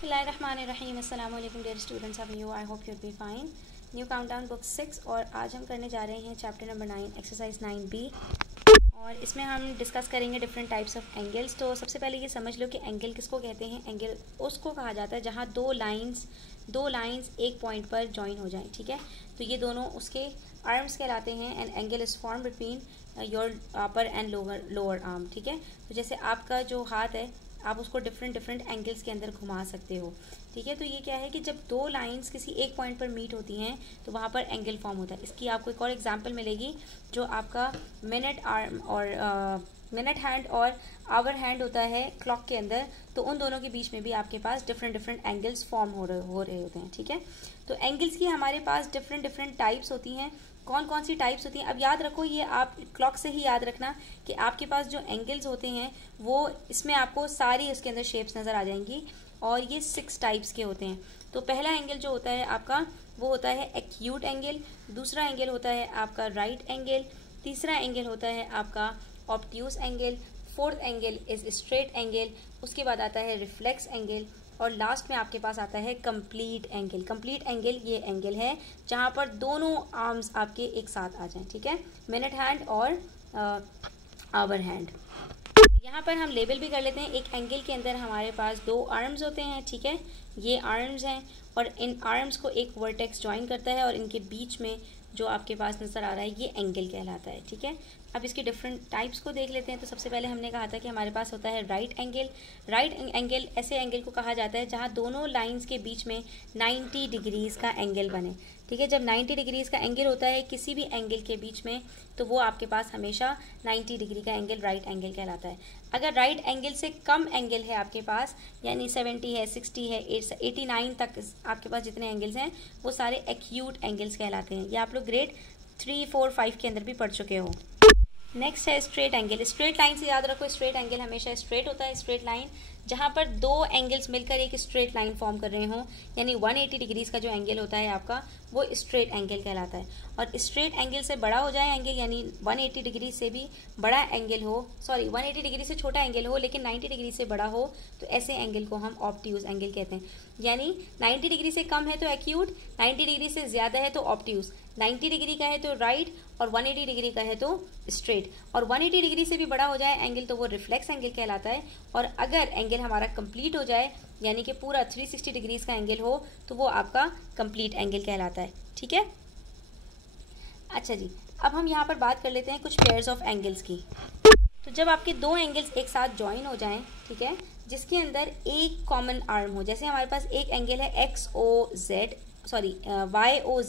बिस्मिल्लाहिर्रहमानिर्रहीम। अस्सलाम वालेकुम dear students, how are you? I hope you will be fine. New countdown book 6 और आज हम करने जा रहे हैं चैप्टर नंबर 9 एक्सरसाइज 9B और इसमें हम डिस्कस करेंगे डिफरेंट टाइप्स ऑफ एंगल्स। तो सबसे पहले ये समझ लो कि एंगल किसको कहते हैं। एंगल उसको कहा जाता है जहाँ दो लाइंस एक पॉइंट पर ज्वाइन हो जाएं, ठीक है। तो ये दोनों उसके आर्म्स कहलाते हैं and angle is form between your upper and lower arm, ठीक है। तो जैसे आपका जो हाथ है आप उसको डिफरेंट एंगल्स के अंदर घुमा सकते हो, ठीक है। तो ये क्या है कि जब दो लाइंस किसी एक पॉइंट पर मीट होती हैं तो वहाँ पर एंगल फॉर्म होता है। इसकी आपको एक और एग्जांपल मिलेगी जो आपका मिनट हैंड और आवर हैंड होता है क्लॉक के अंदर, तो उन दोनों के बीच में भी आपके पास डिफरेंट एंगल्स फॉर्म हो रहे होते हैं, ठीक है। तो एंगल्स की हमारे पास डिफरेंट टाइप्स होती हैं। कौन कौन सी टाइप्स होती हैं अब याद रखो, ये आप क्लॉक से ही याद रखना कि आपके पास जो एंगल्स होते हैं वो इसमें आपको सारी उसके अंदर शेप्स नज़र आ जाएंगी और ये 6 टाइप्स के होते हैं। तो पहला एंगल जो होता है आपका वो होता है एक्यूट एंगल, दूसरा एंगल होता है आपका राइट एंगल, तीसरा एंगल होता है आपका obtuse angle, fourth angle is straight angle, उसके बाद आता है रिफ्लेक्स एंगल और लास्ट में आपके पास आता है कंप्लीट एंगल। कंप्लीट एंगल ये एंगल है जहाँ पर दोनों आर्म्स आपके एक साथ आ जाएं, ठीक है, मिनट हैंड और आवर हैंड। यहाँ पर हम लेबल भी कर लेते हैं। एक एंगल के अंदर हमारे पास दो आर्म्स होते हैं, ठीक है, ये आर्म्स हैं और इन आर्म्स को एक वर्टेक्स ज्वाइन करता है और इनके बीच में जो आपके पास नज़र आ रहा है ये एंगल कहलाता है, ठीक है। अब इसके डिफरेंट टाइप्स को देख लेते हैं। तो सबसे पहले हमने कहा था कि हमारे पास होता है राइट एंगल। राइट एंगल ऐसे एंगल को कहा जाता है जहाँ दोनों लाइंस के बीच में 90 डिग्रीज़ का एंगल बने, ठीक है। जब 90 डिग्रीज़ का एंगल होता है किसी भी एंगल के बीच में तो वो आपके पास हमेशा 90 डिग्री का एंगल राइट एंगल कहलाता है। अगर राइट एंगल से कम एंगल है आपके पास, यानी 70 है, 60 है, 89 तक आपके पास जितने एंगल्स हैं वो सारे एक्यूट एंगल्स कहलाते हैं। ये आप लोग ग्रेड 3, 4, 5 के अंदर भी पढ़ चुके हो। नेक्स्ट है स्ट्रेट एंगल। स्ट्रेट लाइन से याद रखो, स्ट्रेट एंगल हमेशा स्ट्रेट होता है। स्ट्रेट लाइन जहाँ पर दो एंगल्स मिलकर एक स्ट्रेट लाइन फॉर्म कर रहे हों, यानी 180 डिग्रीज़ का जो एंगल होता है आपका वो स्ट्रेट एंगल कहलाता है। और स्ट्रेट एंगल से बड़ा हो जाए एंगल, यानी 180 डिग्री से भी बड़ा एंगल हो, 180 डिग्री से छोटा एंगल हो लेकिन 90 डिग्री से बड़ा हो, तो ऐसे एंगल को हम ऑब्ट्यूज एंगल कहते हैं। यानी 90 डिग्री से कम है तो एक्यूट, 90 डिग्री से ज़्यादा है तो ऑब्ट्यूज, 90 डिग्री का है तो राइट और 180 डिग्री का है तो स्ट्रेट। और 180 डिग्री से भी बड़ा हो जाए एंगल तो वो रिफ्लेक्स एंगल कहलाता है। और अगर एंगल हमारा कंप्लीट हो जाए यानी कि पूरा 360 डिग्रीज का एंगल हो तो वो आपका कंप्लीट एंगल कहलाता है, ठीक है। अच्छा जी, अब हम यहाँ पर बात कर लेते हैं कुछ पेयर्स ऑफ एंगल्स की। तो जब आपके दो एंगल्स एक साथ ज्वाइन हो जाएं, ठीक है, जिसके अंदर एक कॉमन आर्म हो, जैसे हमारे पास एक एंगल है YOZ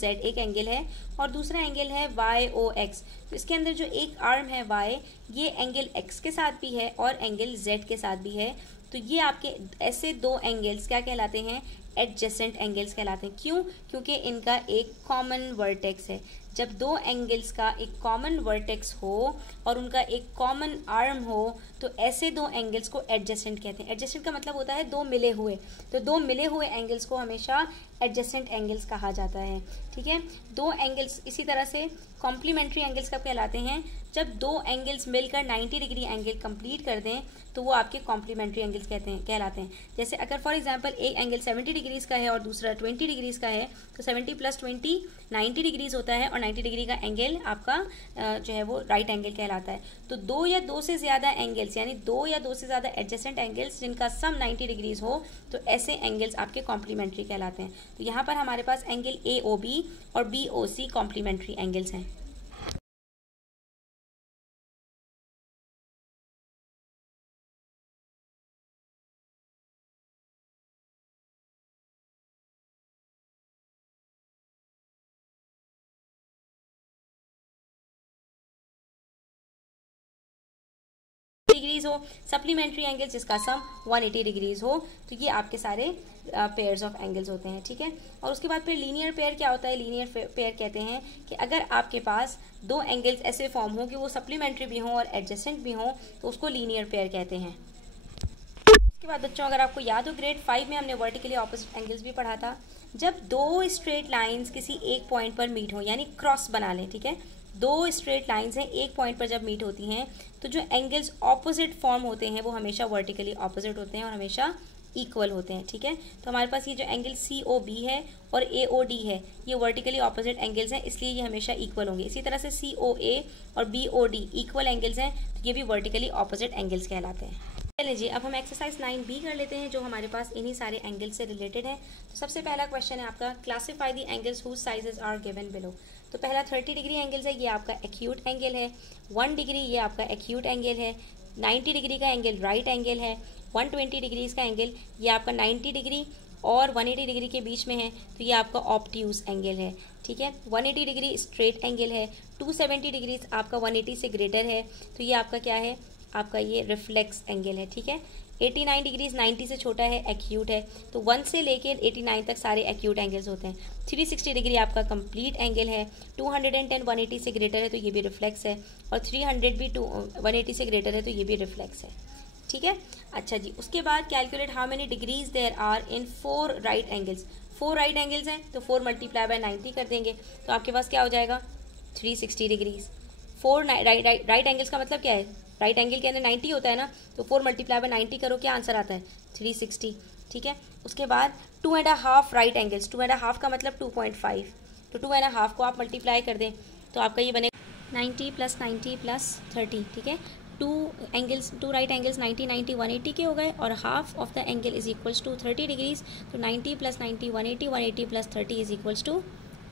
एक एंगल है और दूसरा एंगल है YOX। तो इसके अंदर जो एक आर्म है Y, ये एंगल X के साथ भी है और एंगल Z के साथ भी है। तो ये आपके ऐसे दो एंगल्स क्या कहलाते हैं? एडजेसेंट एंगल्स कहलाते हैं। क्यों? क्योंकि इनका एक कॉमन वर्टेक्स है। जब दो एंगल्स का एक कॉमन वर्टेक्स हो और उनका एक कॉमन आर्म हो तो ऐसे दो एंगल्स को एडजेसेंट कहते हैं। एडजेसेंट का मतलब होता है दो मिले हुए, तो दो मिले हुए एंगल्स को हमेशा एडजेसेंट एंगल्स कहा जाता है, ठीक है। दो एंगल्स इसी तरह से कॉम्प्लीमेंट्री एंगल्स कब कहलाते हैं? जब दो एंगल्स मिलकर 90 डिग्री एंगल कंप्लीट कर दें तो वो आपके कॉम्प्लीमेंट्री एंगल्स कहलाते हैं। जैसे अगर फॉर एग्जांपल एक एंगल 70 डिग्रीज़ का है और दूसरा 20 डिग्रीज़ का है तो 70 + 20 90 डिग्रीज़ होता है और 90 डिग्री का एंगल आपका जो है वो राइट एंगल कहलाता है। तो दो या दो से ज़्यादा एंगल्स, यानी दो या दो से ज़्यादा एडजेसेंट एंगल्स जिनका सम 90 डिग्रीज़ हो तो ऐसे एंगल्स आपके कॉम्प्लीमेंट्री कहलाते हैं। तो यहाँ पर हमारे पास एंगल AOB और BOC कॉम्प्लीमेंट्री एंगल्स हैं। डिग्रीज हो, सप्लीमेंट्री एंगल जिसका सम 180 डिग्रीज हो, तो ये आपके सारे पेयर्स ऑफ एंगल्स होते हैं, ठीक है। और उसके बाद फिर लीनियर पेयर क्या होता है? लीनियर पेयर कहते हैं कि अगर आपके पास दो एंगल्स ऐसे फॉर्म हो कि वो सप्लीमेंट्री भी हों और एडजेसेंट भी हों तो उसको लीनियर पेयर कहते हैं। उसके बाद बच्चों अगर आपको याद हो ग्रेड 5 में हमने वर्टिकली ऑपोजिट एंगल्स भी पढ़ा था। जब दो स्ट्रेट लाइंस किसी एक पॉइंट पर मीट हो, यानी क्रॉस बना लें, ठीक है, दो स्ट्रेट लाइंस हैं एक पॉइंट पर जब मीट होती हैं तो जो एंगल्स ऑपोजिट फॉर्म होते हैं वो हमेशा वर्टिकली ऑपोजिट होते हैं और हमेशा इक्वल होते हैं, ठीक है। तो हमारे पास ये जो एंगल COB है और AOD है ये वर्टिकली ऑपोजिट एंगल्स हैं, इसलिए ये हमेशा इक्वल होंगे। इसी तरह से COA और BOD इक्वल एंगल्स हैं, तो ये भी वर्टिकली ऑपोजिट एंगल्स कहलाते हैं। चलिए जी, अब हम एक्सरसाइज 9B कर लेते हैं, जो हमारे पास इन्हीं सारे एंगल्स से रिलेटेड है। तो सबसे पहला क्वेश्चन है आपका, classify the angles whose sizes are given below. तो पहला 30 डिग्री एंगल्स है, ये आपका एक्यूट एंगल है। 1 डिग्री ये आपका एक्यूट एंगल है। 90 डिग्री का एंगल राइट एंगल है। 120 डिग्रीज का एंगल ये आपका 90 डिग्री और 180 डिग्री के बीच में है, तो ये आपका ऑब्ट्यूज एंगल है, ठीक है। 180 डिग्री स्ट्रेट एंगल है। 270 डिग्री आपका 180 से ग्रेटर है, तो ये आपका क्या है, आपका ये रिफ्लेक्स एंगल है, ठीक है। 89 डिग्रीज 90 से छोटा है, एक्यूट है। तो 1 से लेकर 89 तक सारे एक्यूट एंगल्स होते हैं। 360 डिग्री आपका कंप्लीट एंगल है। 210 180 से ग्रेटर है, तो ये भी रिफ्लेक्स है। और 300 भी 180 से ग्रेटर है, तो ये भी रिफ्लेक्स है, ठीक है। अच्छा जी, उसके बाद calculate how many degrees there are in 4 right angles. 4 right angles हैं, तो 4 मल्टीप्लाई बाय 90 कर देंगे, तो आपके पास क्या हो जाएगा, 360 डिग्रीज। 4 राइट एंगल्स का मतलब क्या है, राइट एंगल के अंदर 90 होता है ना, तो 4 मल्टीप्लाई बाय 90 करो, क्या आंसर आता है, 360, ठीक है। उसके बाद 2.5 राइट एंगल्स। 2.5 का मतलब 2.5, तो 2.5 को आप मल्टीप्लाई कर दें, तो आपका ये बनेगा 90 + 90 + 30, ठीक है। 2 राइट एंगल्स 90 90 180 के हो गए, और half of the angle is equals to 30 degrees. तो 90 + 90 180, 180 + 30 इज इक्वल्स टू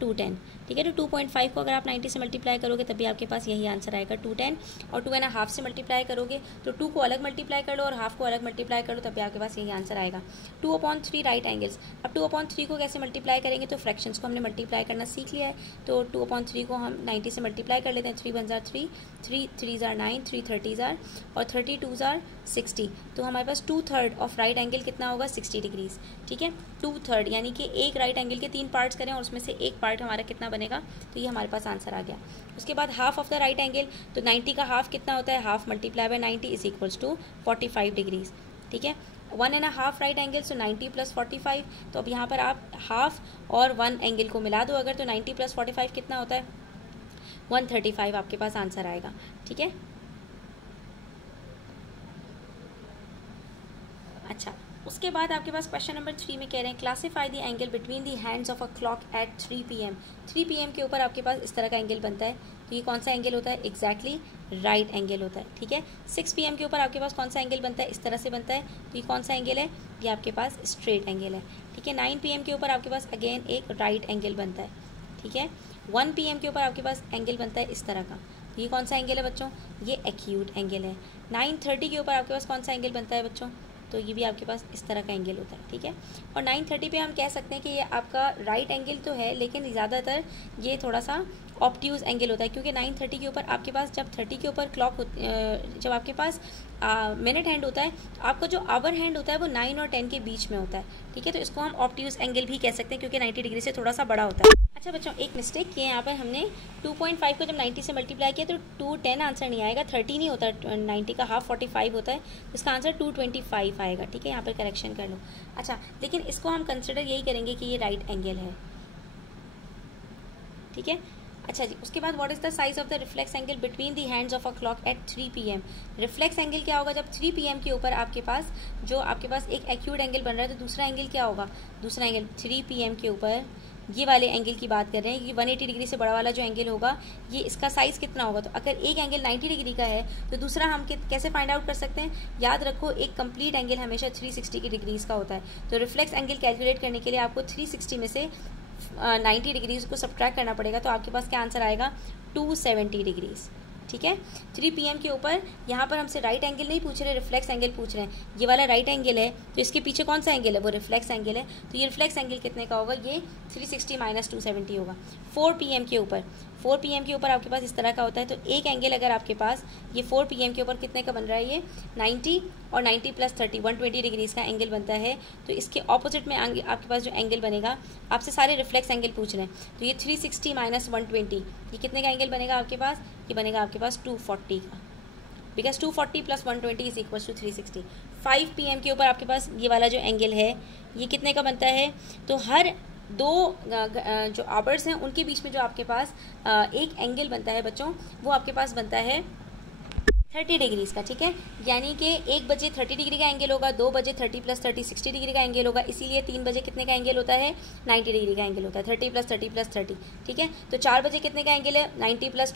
210, ठीक है। तो 2.5 को अगर आप 90 से मल्टीप्लाई करोगे तभी आपके पास यही आंसर आएगा 210, और 2.5 से मल्टीप्लाई करोगे तो 2 को अलग मल्टीप्लाई कर लो और हाफ को अलग मल्टीप्लाई कर लो, तभी आपके पास यही आंसर आएगा 2/3 राइट एंगल्स। अब 2/3 को कैसे मल्टीप्लाई करेंगे, तो फ्रैक्शंस को हमने मल्टीप्लाई करना सीख लिया है, तो 2/3 को हम 90 से मल्टीप्लाई कर लेते हैं। 3 1 3, 3 3 9, 3 30 और 32 60, तो हमारे पास 2/3 ऑफ राइट एंगल कितना होगा, 60 डिग्रीज, ठीक है। 2/3 यानी कि एक राइट एंगल के 3 पार्ट्स करें और उसमें से एक पार्ट हमारा कितना बनेगा, तो ये हमारे पास आंसर आ गया। उसके बाद half of the right angle, तो 90 का हाफ कितना होता है, half multiply by 90 is equals to 45 degrees, ठीक है। 1.5 राइट एंगल, तो 90 + 45, तो अब यहाँ पर आप हाफ और 1 एंगल को मिला दो अगर, तो 90 + 45 कितना होता है, 135 आपके पास आंसर आएगा, ठीक है। अच्छा, उसके बाद आपके पास क्वेश्चन नंबर 3 में कह रहे हैं, classify the angle between the hands of a clock at 3 PM। 3 PM के ऊपर आपके पास इस तरह का एंगल बनता है, तो ये कौन सा एंगल होता है, एग्जैक्टली राइट एंगल होता है, ठीक है। 6 PM के ऊपर आपके पास कौन सा एंगल बनता है, इस तरह से बनता है, तो ये कौन सा एंगल है, ये आपके पास स्ट्रेट एंगल है, ठीक है। 9 PM के ऊपर आपके पास अगेन एक राइट एंगल बनता है, ठीक है। 1 PM के ऊपर आपके पास एंगल बनता है इस तरह का, तो ये कौन सा एंगल है बच्चों, ये एक्यूट एंगल है। 9:30 के ऊपर आपके पास कौन सा एंगल बनता है बच्चों, तो ये भी आपके पास इस तरह का एंगल होता है, ठीक है। और 9:30 पे हम कह सकते हैं कि ये आपका राइट एंगल तो है, लेकिन ज़्यादातर ये थोड़ा सा ऑब्ट्यूज एंगल होता है, क्योंकि 9:30 के ऊपर आपके पास जब 30 के ऊपर क्लॉक जब आपके पास मिनट हैंड होता है, तो आपका जो आवर हैंड होता है वो 9 और 10 के बीच में होता है, ठीक है। तो इसको हम ऑब्ट्यूज एंगल भी कह सकते हैं, क्योंकि 90 डिग्री से थोड़ा सा बड़ा होता है। अच्छा बच्चों, एक मिस्टेक किए यहाँ पर हमने, 2.5 को जब 90 से मल्टीप्लाई किया तो 210 आंसर नहीं आएगा, 30 नहीं होता, 90 का हाफ 45 होता है, इसका आंसर 225 आएगा, ठीक है। यहाँ पर करेक्शन कर लो। अच्छा, लेकिन इसको हम कंसिडर यही करेंगे कि ये राइट एंगल है, ठीक है। अच्छा जी, उसके बाद what is the size of the reflex angle between the hands of a clock at 3 PM। Reflex angle क्या होगा, जब 3 PM के ऊपर आपके पास जो आपके पास एक एक्यूट एंगल बन रहा है, तो दूसरा एंगल क्या होगा, दूसरा एंगल 3 PM के ऊपर ये वाले एंगल की बात कर रहे हैं, ये 180 डिग्री से बड़ा वाला जो एंगल होगा, ये इसका साइज कितना होगा। तो अगर एक एंगल 90 डिग्री का है, तो दूसरा हम कैसे फाइंड आउट कर सकते हैं, याद रखो एक कंप्लीट एंगल हमेशा 360 की डिग्रीज का होता है, तो रिफ्लेक्स एंगल कैलकुलेट करने के लिए आपको 360 में से 90 डिग्रीज को सब्ट्रैक्ट करना पड़ेगा, तो आपके पास क्या आंसर आएगा, 270 डिग्रीज, ठीक है। 3 PM के ऊपर यहाँ पर हमसे राइट एंगल नहीं पूछ रहे, रिफ्लेक्स एंगल पूछ रहे हैं। ये वाला राइट एंगल है, तो इसके पीछे कौन सा एंगल है, वो रिफ्लेक्स एंगल है, तो ये रिफ्लेक्स एंगल कितने का होगा, ये 360 - 270 होगा। 4 PM के ऊपर, 4 PM के ऊपर आपके पास इस तरह का होता है, तो एक एंगल अगर आपके पास ये 4 PM के ऊपर कितने का बन रहा है, ये 90 और 90 + 30 120 डिग्रीज का एंगल बनता है, तो इसके ऑपोजिट में आपके पास जो एंगल बनेगा, आपसे सारे रिफ्लेक्स एंगल पूछ रहे हैं, तो ये 360 - 120 ये कितने का एंगल बनेगा आपके पास, ये बनेगा आपके पास 240 का, because 240 + 120 is equal to 360। 5 PM के ऊपर आपके पास ये वाला जो एंगल है, ये कितने का बनता है, तो हर दो जो आवर्स हैं उनके बीच में जो आपके पास एक एंगल बनता है बच्चों, वो आपके पास बनता है 30 डिग्रीज का, ठीक है। यानी कि 1 बजे 30 डिग्री का एंगल होगा, 2 बजे 30 + 30 60 डिग्री का एंगल होगा, इसीलिए 3 बजे कितने का एंगल होता है, 90 डिग्री का एंगल होता है, 30 + 30 + 30, ठीक है। तो 4 बजे कितने का एंगल है, 90 +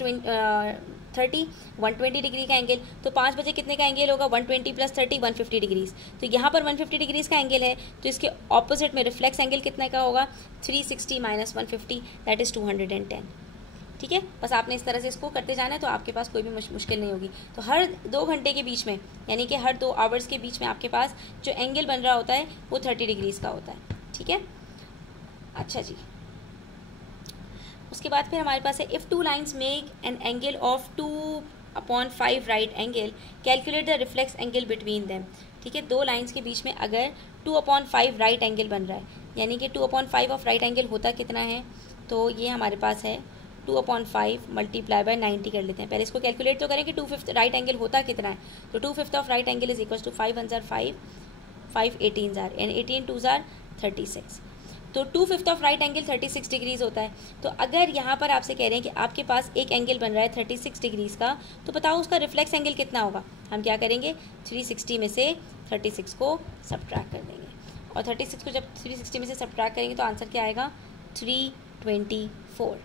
30 120 डिग्री का एंगल। तो 5 बजे कितने का एंगल होगा, 120 + 30 150 डिग्रीज। तो यहाँ पर 150 डिग्रीज का एंगल है, तो इसके ऑपोजिट में रिफ्लेक्स एंगल कितने का होगा, 360 - 150 दैट इज़ 210, ठीक है। बस आपने इस तरह से इसको करते जाना है, तो आपके पास कोई भी मुश्किल नहीं होगी। तो हर 2 घंटे के बीच में, यानी कि हर 2 आवर्स के बीच में आपके पास जो एंगल बन रहा होता है वो 30 डिग्रीज का होता है, ठीक है। अच्छा जी, उसके बाद फिर हमारे पास है if 2 lines make an angle of 2/5 right angle, calculate the reflex angle between them, ठीक है। 2 लाइन्स के बीच में अगर 2/5 राइट एंगल बन रहा है, यानी कि 2/5 ऑफ राइट एंगल होता कितना है, तो ये हमारे पास है 2/5 × 90 कर लेते हैं। पहले इसको कैलकुलेट तो करें कि 2/5 राइट एंगल होता कितना है। तो 2/5 of right angle is equal to 5 1 * 5 5 18 and 18 2 = 36। तो 2/5 ऑफ राइट एंगल 36 डिग्रीज होता है। तो अगर यहाँ पर आपसे कह रहे हैं कि आपके पास एक एंगल बन रहा है 36 डिग्रीज का, तो बताओ उसका रिफ्लेक्स एंगल कितना होगा। हम क्या करेंगे, 360 में से 36 को सब्ट्रैक्ट कर देंगे, और 36 को जब 360 में से सब्ट्रैक्ट करेंगे तो आंसर क्या आएगा, 324,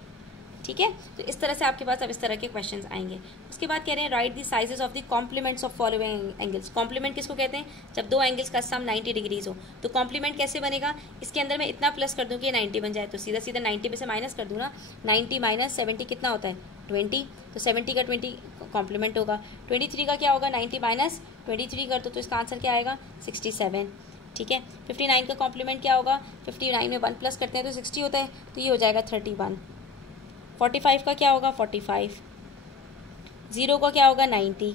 ठीक है। तो इस तरह से आपके पास अब इस तरह के क्वेश्चंस आएंगे। उसके बाद कह रहे हैं write the sizes of the complements of following angles. Complement किसको कहते हैं, जब 2 एंगल्स का सम 90 डिग्रीज हो। तो कॉम्प्लीमेंट कैसे बनेगा, इसके अंदर मैं इतना प्लस कर दूँ कि 90 बन जाए, तो सीधा सीधा 90 में से माइनस कर दूँ ना, 90 - 70 कितना होता है, 20। तो 70 का 20 कॉम्प्लीमेंट होगा। 23 का क्या होगा, 90 - 23 कर दो, तो इसका आंसर क्या आएगा, 67, ठीक है। 59 का कॉम्प्लीमेंट क्या होगा, 59 में 1 प्लस करते हैं तो 60 होता है, तो ये हो जाएगा 31। 45 का क्या होगा, 45। 0 का क्या होगा, 90।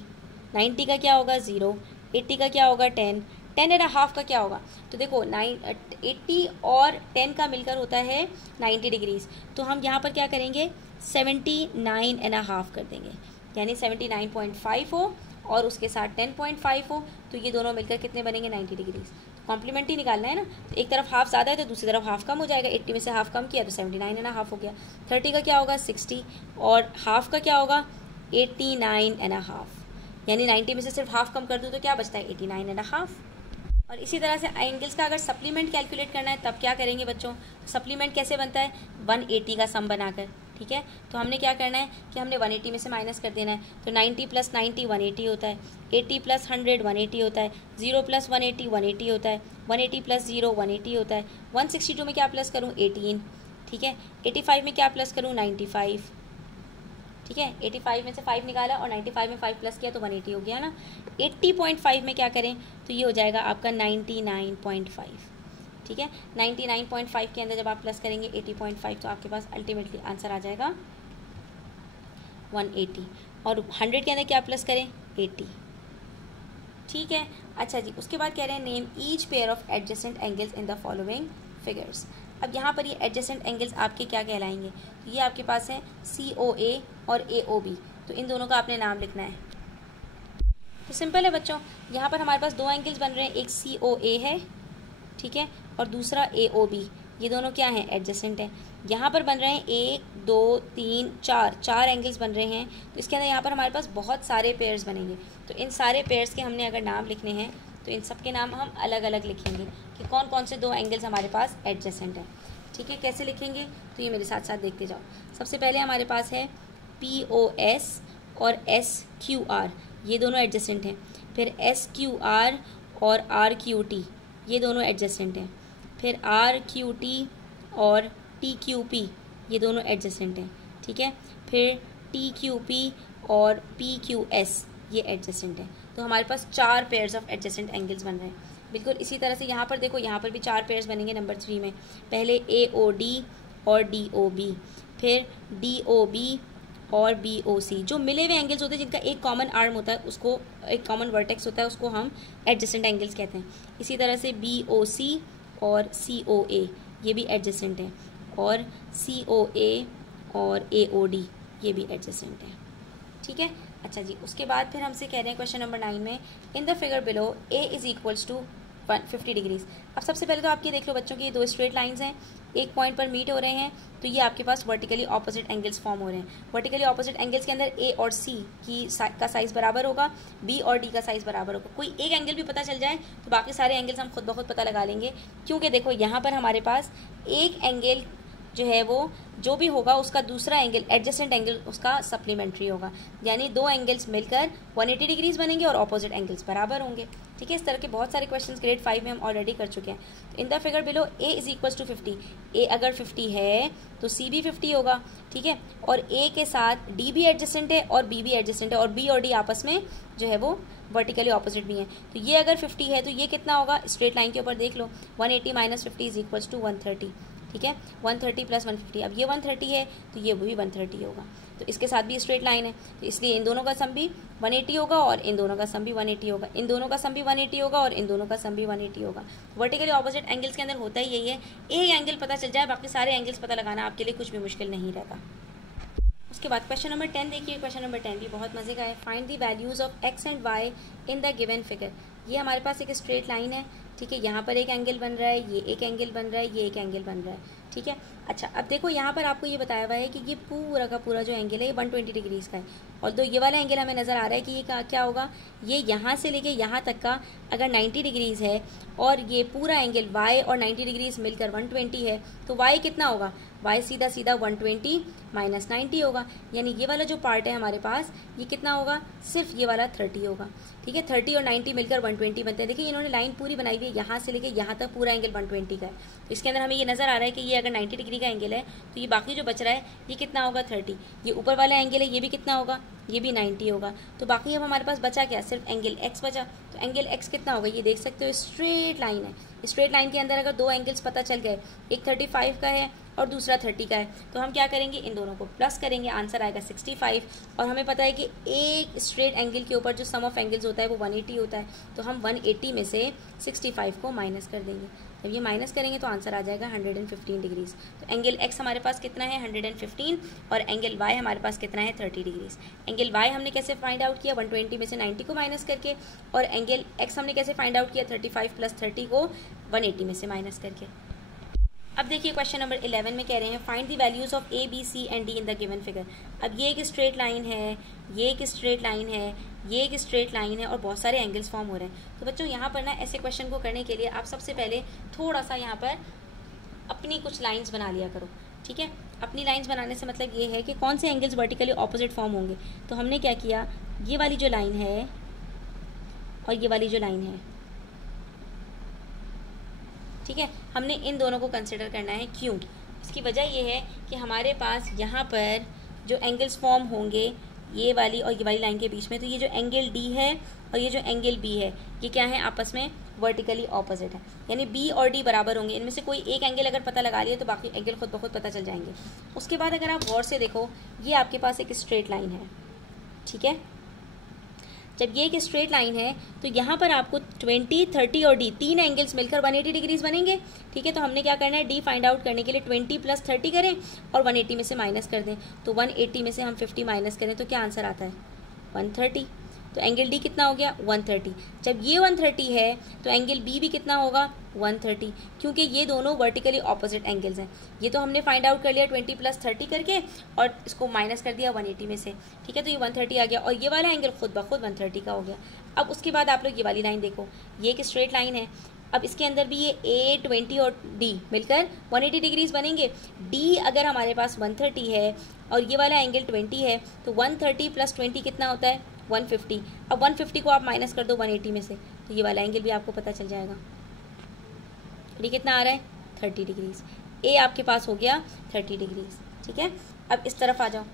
90 का क्या होगा, 0। 80 का क्या होगा, 10। 10.5 का क्या होगा, तो देखो 80 और 10 का मिलकर होता है 90 डिग्रीज। तो हम यहाँ पर क्या करेंगे, 79.5 कर देंगे, यानी 79.5 हो और उसके साथ 10.5 हो, तो ये दोनों मिलकर कितने बनेंगे, 90 डिग्रीज। कॉम्प्लीमेंट ही निकालना है ना, तो एक तरफ हाफ ज़्यादा है तो दूसरी तरफ हाफ कम हो जाएगा। 80 में से हाफ कम किया तो 79.5 हो गया। 30 का क्या होगा, 60, और हाफ का क्या होगा, 89.5, यानी 90 में से सिर्फ हाफ कम कर दूँ तो क्या बचता है, 89.5। और इसी तरह से एंगल्स का अगर सप्लीमेंट कैलकुलेट करना है तब क्या करेंगे बच्चों, सप्लीमेंट कैसे बनता है, 180 का सम बनाकर, ठीक है। तो हमने क्या करना है कि हमने 180 में से माइनस कर देना है। तो 90 + 90 180 होता है, 80 + 100 180 होता है, 0 + 180 180 होता है, 180 + 0 180 होता है। 162 में क्या प्लस करूँ, 18, ठीक है। 85 में क्या प्लस करूँ, 95, ठीक है। 85 में से 5 निकाला और 95 में 5 प्लस किया तो 180 हो गया ना। 80.5 में क्या करें, तो ये हो जाएगा आपका 99.5, ठीक है। 99.5 के अंदर जब आप प्लस करेंगे 80.5 तो आपके पास अल्टीमेटली आंसर आ जाएगा 180, और 100 के अंदर क्या प्लस करें, 80, ठीक है। अच्छा जी, उसके बाद कह रहे हैं name each pair of adjacent angles in the following figures. अब यहाँ पर ये एडजेसेंट एंगल्स आपके क्या कहलाएंगे, तो ये आपके पास है COA और AOB, तो इन दोनों का आपने नाम लिखना है। तो सिंपल है बच्चों, यहाँ पर हमारे पास 2 एंगल्स बन रहे हैं, एक COA है, ठीक है, और दूसरा AOB, ये दोनों क्या हैं, एडजेसेंट हैं। यहाँ पर बन रहे हैं 1 2 3 4 एंगल्स बन रहे हैं, तो इसके अंदर यहाँ पर हमारे पास बहुत सारे पेयर्स बनेंगे। तो इन सारे पेयर्स के हमने अगर नाम लिखने हैं तो इन सब के नाम हम अलग अलग लिखेंगे कि कौन कौन से 2 एंगल्स हमारे पास एडजेसेंट हैं, ठीक है। कैसे लिखेंगे, तो ये मेरे साथ साथ देखते जाओ। सबसे पहले हमारे पास है POS और SQR, ये दोनों एडजेसेंट हैं। फिर SQR और RQT, ये दोनों एडजेसेंट हैं। फिर RQT और TQP, ये दोनों एडजेसेंट हैं, ठीक है। फिर TQP और PQS, ये एडजेसेंट हैं। तो हमारे पास 4 पेयर्स ऑफ एडजेसेंट एंगल्स बन रहे हैं। बिल्कुल इसी तरह से यहाँ पर देखो, यहाँ पर भी 4 पेयर्स बनेंगे नंबर 3 में। पहले AOD और DOB, फिर DOB और BOC, जो मिले हुए एंगल्स होते हैं जिनका एक कॉमन आर्म होता है, उसको एक कॉमन वर्टेक्स होता है, उसको हम एडजेसेंट एंगल्स कहते हैं। इसी तरह से BOC और COA, ये भी एडजेसेंट हैं, और COA और AOD, ये भी एडजेसेंट हैं, ठीक है। अच्छा जी, उसके बाद फिर हमसे कह रहे हैं क्वेश्चन नंबर 9 में, इन the figure below A = 50 degrees. अब सबसे पहले तो आप ये देख लो बच्चों की, ये दो स्ट्रेट लाइंस हैं, एक पॉइंट पर मीट हो रहे हैं, तो ये आपके पास वर्टिकली ऑपोजिट एंगल्स फॉर्म हो रहे हैं। वर्टिकली ऑपोजिट एंगल्स के अंदर ए और सी का साइज बराबर होगा, बी और डी का साइज बराबर होगा। कोई एक एंगल भी पता चल जाए तो बाकी सारे एंगल्स हम खुद ब खुद पता लगा लेंगे, क्योंकि देखो यहाँ पर हमारे पास एक एंगल जो है वो जो भी होगा उसका दूसरा एंगल एडजेसेंट एंगल उसका सप्लीमेंट्री होगा, यानी दो एंगल्स मिलकर 180 डिग्रीज बनेंगे और ऑपोजिट एंगल्स बराबर होंगे। ठीक है, इस तरह के बहुत सारे क्वेश्चंस ग्रेड 5 में हम ऑलरेडी कर चुके हैं। तो in the figure below A is equal to 50, A अगर 50 है तो सी भी 50 होगा। ठीक है, और ए के साथ डी भी एडजेसेंट है और बी भी एडजेसेंट है, और बी और डी आपस में जो है वो वर्टिकली ऑपोजिट भी है। तो ये अगर 50 है तो ये कितना होगा, स्ट्रेट लाइन के ऊपर देख लो, 180 माइनस 50 इज इक्वल टू 130। ठीक है, 130 प्लस 150, अब ये 130 है तो ये भी 130 होगा। तो इसके साथ भी स्ट्रेट लाइन है, तो इसलिए इन दोनों का सम भी 180 होगा और इन दोनों का सम भी 180 होगा, इन दोनों का सम भी 180 होगा और इन दोनों का सम भी 180 होगा। वर्टिकली ऑपोजिट एंगल्स के अंदर होता ही यही है, एक एंगल पता चल जाए बाकी सारे एंगल्स पता लगाना आपके लिए कुछ भी मुश्किल नहीं रहता। उसके बाद क्वेश्चन नंबर 10 देखिए, क्वेश्चन नंबर 10 भी बहुत मजे का है। Find the values of X and Y in the given figure. ये हमारे पास एक स्ट्रेट लाइन है, ठीक है, यहाँ पर एक एंगल बन रहा है, ये एक एंगल बन रहा है, ये एक एंगल बन रहा है। ठीक है, अच्छा अब देखो यहाँ पर आपको ये बताया हुआ है कि ये पूरा का पूरा जो एंगल है ये 120 डिग्रीज का है, और दो ये वाला एंगल हमें नज़र आ रहा है कि ये क्या होगा, ये यहाँ से लेके यहाँ तक का अगर 90 डिग्रीज है और ये पूरा एंगल y और 90 डिग्रीज मिलकर 120 है, तो y कितना होगा, y सीधा सीधा 120 माइनस 90 होगा, यानी ये वाला जो पार्ट है हमारे पास ये कितना होगा, सिर्फ ये वाला 30 होगा। ठीक है, 30 और 90 मिलकर 120 बनते हैं। देखिए इन्होंने लाइन पूरी बनाई हुई है, यहाँ से लेके यहाँ तक पूरा एंगल 120 का है, तो इसके अंदर हमें ये नज़र आ रहा है कि ये अगर 90 डिग्री का एंगल है तो ये बाकी जो बच रहा है ये कितना होगा, 30। ये ऊपर वाला एंगल है ये भी कितना होगा, ये भी 90 होगा। तो बाकी अब हमारे पास बचा क्या, सिर्फ एंगल x बचा। तो एंगल x कितना होगा, ये देख सकते हो स्ट्रेट लाइन है, स्ट्रेट लाइन के अंदर अगर दो एंगल्स पता चल गए, एक 35 का है और दूसरा 30 का है, तो हम क्या करेंगे, इन दोनों को प्लस करेंगे, आंसर आएगा 65। और हमें पता है कि एक स्ट्रेट एंगल के ऊपर जो सम ऑफ एंगल्स होता है वो 180 होता है, तो हम 180 में से 65 को माइनस कर देंगे। जब ये माइनस करेंगे तो आंसर आ जाएगा 115 डिग्रीज। तो एंगल x हमारे पास कितना है 115, और एंगल y हमारे पास कितना है 30 डिग्रीज। एंगल y हमने कैसे फाइंड आउट किया, 120 में से 90 को माइनस करके, और एंगल x हमने कैसे फाइंड आउट किया, 35 प्लस 30 को 180 में से माइनस करके। अब देखिए क्वेश्चन नंबर 11 में कह रहे हैं find the values of A B C and D in the given figure. अब ये एक स्ट्रेट लाइन है, ये एक स्ट्रेट लाइन है, ये एक स्ट्रेट लाइन है और बहुत सारे एंगल्स फॉर्म हो रहे हैं। तो बच्चों यहाँ पर ना ऐसे क्वेश्चन को करने के लिए आप सबसे पहले थोड़ा सा यहाँ पर अपनी कुछ लाइन्स बना लिया करो। ठीक है, अपनी लाइन्स बनाने से मतलब ये है कि कौन से एंगल्स वर्टिकली ऑपोजिट फॉर्म होंगे। तो हमने क्या किया, ये वाली जो लाइन है और ये वाली जो लाइन है, ठीक है, हमने इन दोनों को कंसिडर करना है। क्यों, इसकी वजह ये है कि हमारे पास यहाँ पर जो एंगल्स फॉर्म होंगे ये वाली और ये वाली लाइन के बीच में, तो ये जो एंगल डी है और ये जो एंगल बी है ये क्या है, आपस में वर्टिकली ऑपोजिट है, यानी बी और डी बराबर होंगे। इनमें से कोई एक एंगल अगर पता लगा लिया तो बाकी एंगल खुद ब खुद पता चल जाएंगे। उसके बाद अगर आप गौर से देखो, ये आपके पास एक स्ट्रेट लाइन है। ठीक है, जब ये एक स्ट्रेट लाइन है तो यहाँ पर आपको 20, 30 और डी तीन एंगल्स मिलकर 180 डिग्रीज बनेंगे। ठीक है, तो हमने क्या करना है, डी फाइंड आउट करने के लिए 20 प्लस 30 करें और 180 में से माइनस कर दें। तो 180 में से हम 50 माइनस करें तो क्या आंसर आता है, 130। तो एंगल डी कितना हो गया, 130। जब ये 130 है तो एंगल बी भी कितना होगा, 130, क्योंकि ये दोनों वर्टिकली ऑपोजिट एंगल्स हैं। ये तो हमने फाइंड आउट कर लिया 20 प्लस 30 करके और इसको माइनस कर दिया 180 में से। ठीक है, तो ये 130 आ गया और ये वाला एंगल खुद ब खुद 130 का हो गया। अब उसके बाद आप लोग ये वाली लाइन देखो, ये एक स्ट्रेट लाइन है। अब इसके अंदर भी ये ए 20 और डी मिलकर 180 डिग्रीज बनेंगे। डी अगर हमारे पास 130 है और ये वाला एंगल 20 है तो 130 प्लस 20 कितना होता है, 150। अब 150 को आप माइनस कर दो 180 में से, तो ये वाला एंगल भी आपको पता चल जाएगा। डी कितना आ रहा है, 30 डिग्रीज। ए आपके पास हो गया 30 डिग्रीज। ठीक है, अब इस तरफ आ जाओ,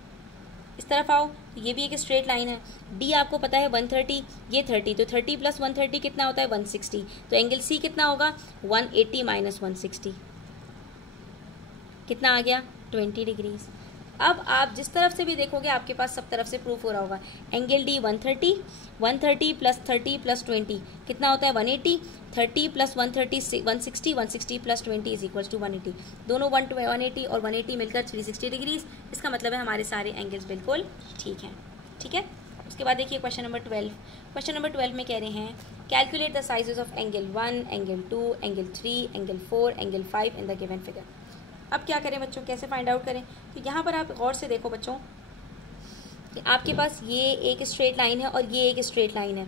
इस तरफ आओ, तो ये भी एक स्ट्रेट लाइन है। डी आपको पता है 130, ये 30, तो 30 प्लस 130 कितना होता है, 160। तो एंगल सी कितना होगा, 180 माइनस 160 कितना आ गया, 20 डिग्रीज। अब आप जिस तरफ से भी देखोगे आपके पास सब तरफ से प्रूफ हो रहा होगा। एंगल डी 130, 130 प्लस 30 प्लस 20 कितना होता है, 180। 30 plus 130 160, 160 plus 20 is equal to 180। दोनों 180 और 180 मिलकर 360 डिग्रीज। इसका मतलब है हमारे सारे एंगल्स बिल्कुल ठीक हैं। ठीक है, उसके बाद देखिए क्वेश्चन नंबर 12। क्वेश्चन नंबर 12 में कह रहे हैं calculate the sizes of angle 1, angle 2, angle 3, angle 4, angle 5 in the given figure. अब क्या करें बच्चों, कैसे फाइंड आउट करें? तो यहाँ पर आप गौर से देखो बच्चों कि आपके पास ये एक स्ट्रेट लाइन है और ये एक स्ट्रेट लाइन है।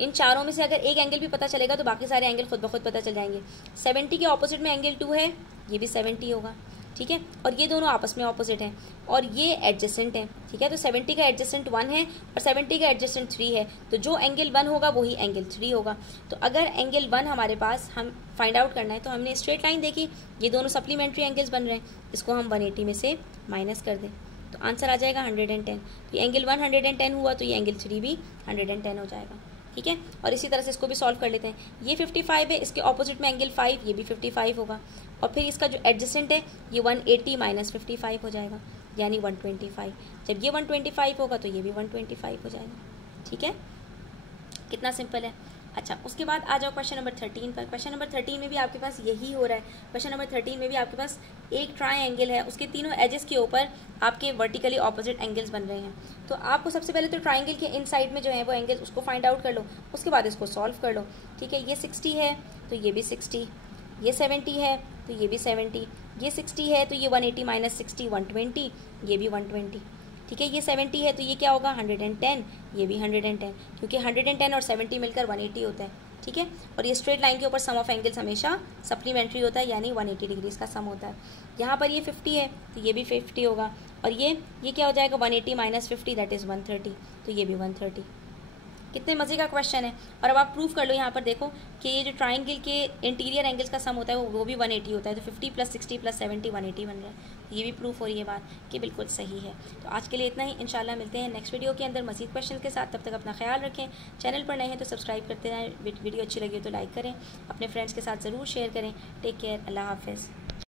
इन चारों में से अगर एक एंगल भी पता चलेगा तो बाकी सारे एंगल खुद ब खुद पता चल जाएंगे। 70 के ऑपोजिट में एंगल 2 है, ये भी 70 होगा, ठीक है। और ये दोनों आपस में ऑपोजिट हैं और ये एडजेसेंट है, ठीक है। तो 70 का एडजेसेंट 1 है और 70 का एडजेसेंट 3 है, तो जो एंगल 1 होगा वही एंगल 3 होगा। तो अगर एंगल 1 हमारे पास हम फाइंड आउट करना है तो हमने स्ट्रेट लाइन देखी, ये दोनों सप्लीमेंट्री एंगल्स बन रहे हैं, इसको हम 180 में से माइनस कर दें तो आंसर आ जाएगा 110। तो ये एंगल 1 110 हुआ तो ये एंगल 3 भी 110 हो जाएगा, ठीक है। और इसी तरह से इसको भी सॉल्व कर लेते हैं। ये 55 है, इसके ऑपोजिट में एंगल 5, ये भी 55 होगा और फिर इसका जो एडजेसेंट है ये 180 माइनस 55 हो जाएगा यानी 125। जब ये 125 होगा तो ये भी 125 हो जाएगा, ठीक है। कितना सिंपल है। अच्छा, उसके बाद आ जाओ क्वेश्चन नंबर 13 पर। क्वेश्चन नंबर 13 में भी आपके पास यही हो रहा है। क्वेश्चन नंबर 13 में भी आपके पास एक ट्रायंगल है, उसके तीनों एजेस के ऊपर आपके वर्टिकली ऑपोजिट एंगल्स बन रहे हैं। तो आपको सबसे पहले तो ट्रायंगल के इन साइड में जो है वो एंगल उसको फाइंड आउट कर लो, उसके बाद इसको सॉल्व कर लो, ठीक है। ये 60 है तो ये भी 60, ये 70 है तो ये भी 70, ये 60 है तो ये 180 माइनस 60 120, ये भी 120, ठीक है। ये 70 है तो ये क्या होगा 110, ये भी 110, क्योंकि 110 और 70 मिलकर 180 होता है, ठीक है। और ये स्ट्रेट लाइन के ऊपर सम ऑफ एंगल्स हमेशा सप्लीमेंट्री होता है यानी 180 डिग्रीज का सम होता है। यहाँ पर ये 50 है तो ये भी 50 होगा और ये क्या हो जाएगा 180 माइनस 50 दैट इज़ 130, तो ये भी 130। कितने मज़े का क्वेश्चन है। और अब आप प्रूव कर लो, यहाँ पर देखो कि ये जो ट्राइंगल के इंटीरियर एंगल्स का सम होता है वो भी 180 होता है, तो 50 प्लस 60 प्लस 70 180 बन रहा है। ये भी प्रूफ हो रही है बात कि बिल्कुल सही है। तो आज के लिए इतना ही, इंशाल्लाह मिलते हैं नेक्स्ट वीडियो के अंदर मज़ीद क्वेश्चन के साथ। तब तक अपना ख्याल रखें, चैनल पर नए हैं तो सब्सक्राइब करते रहें, वीडियो अच्छी लगी हो तो लाइक करें, अपने फ्रेंड्स के साथ ज़रूर शेयर करें। टेक केयर, अल्लाह हाफ़िज़।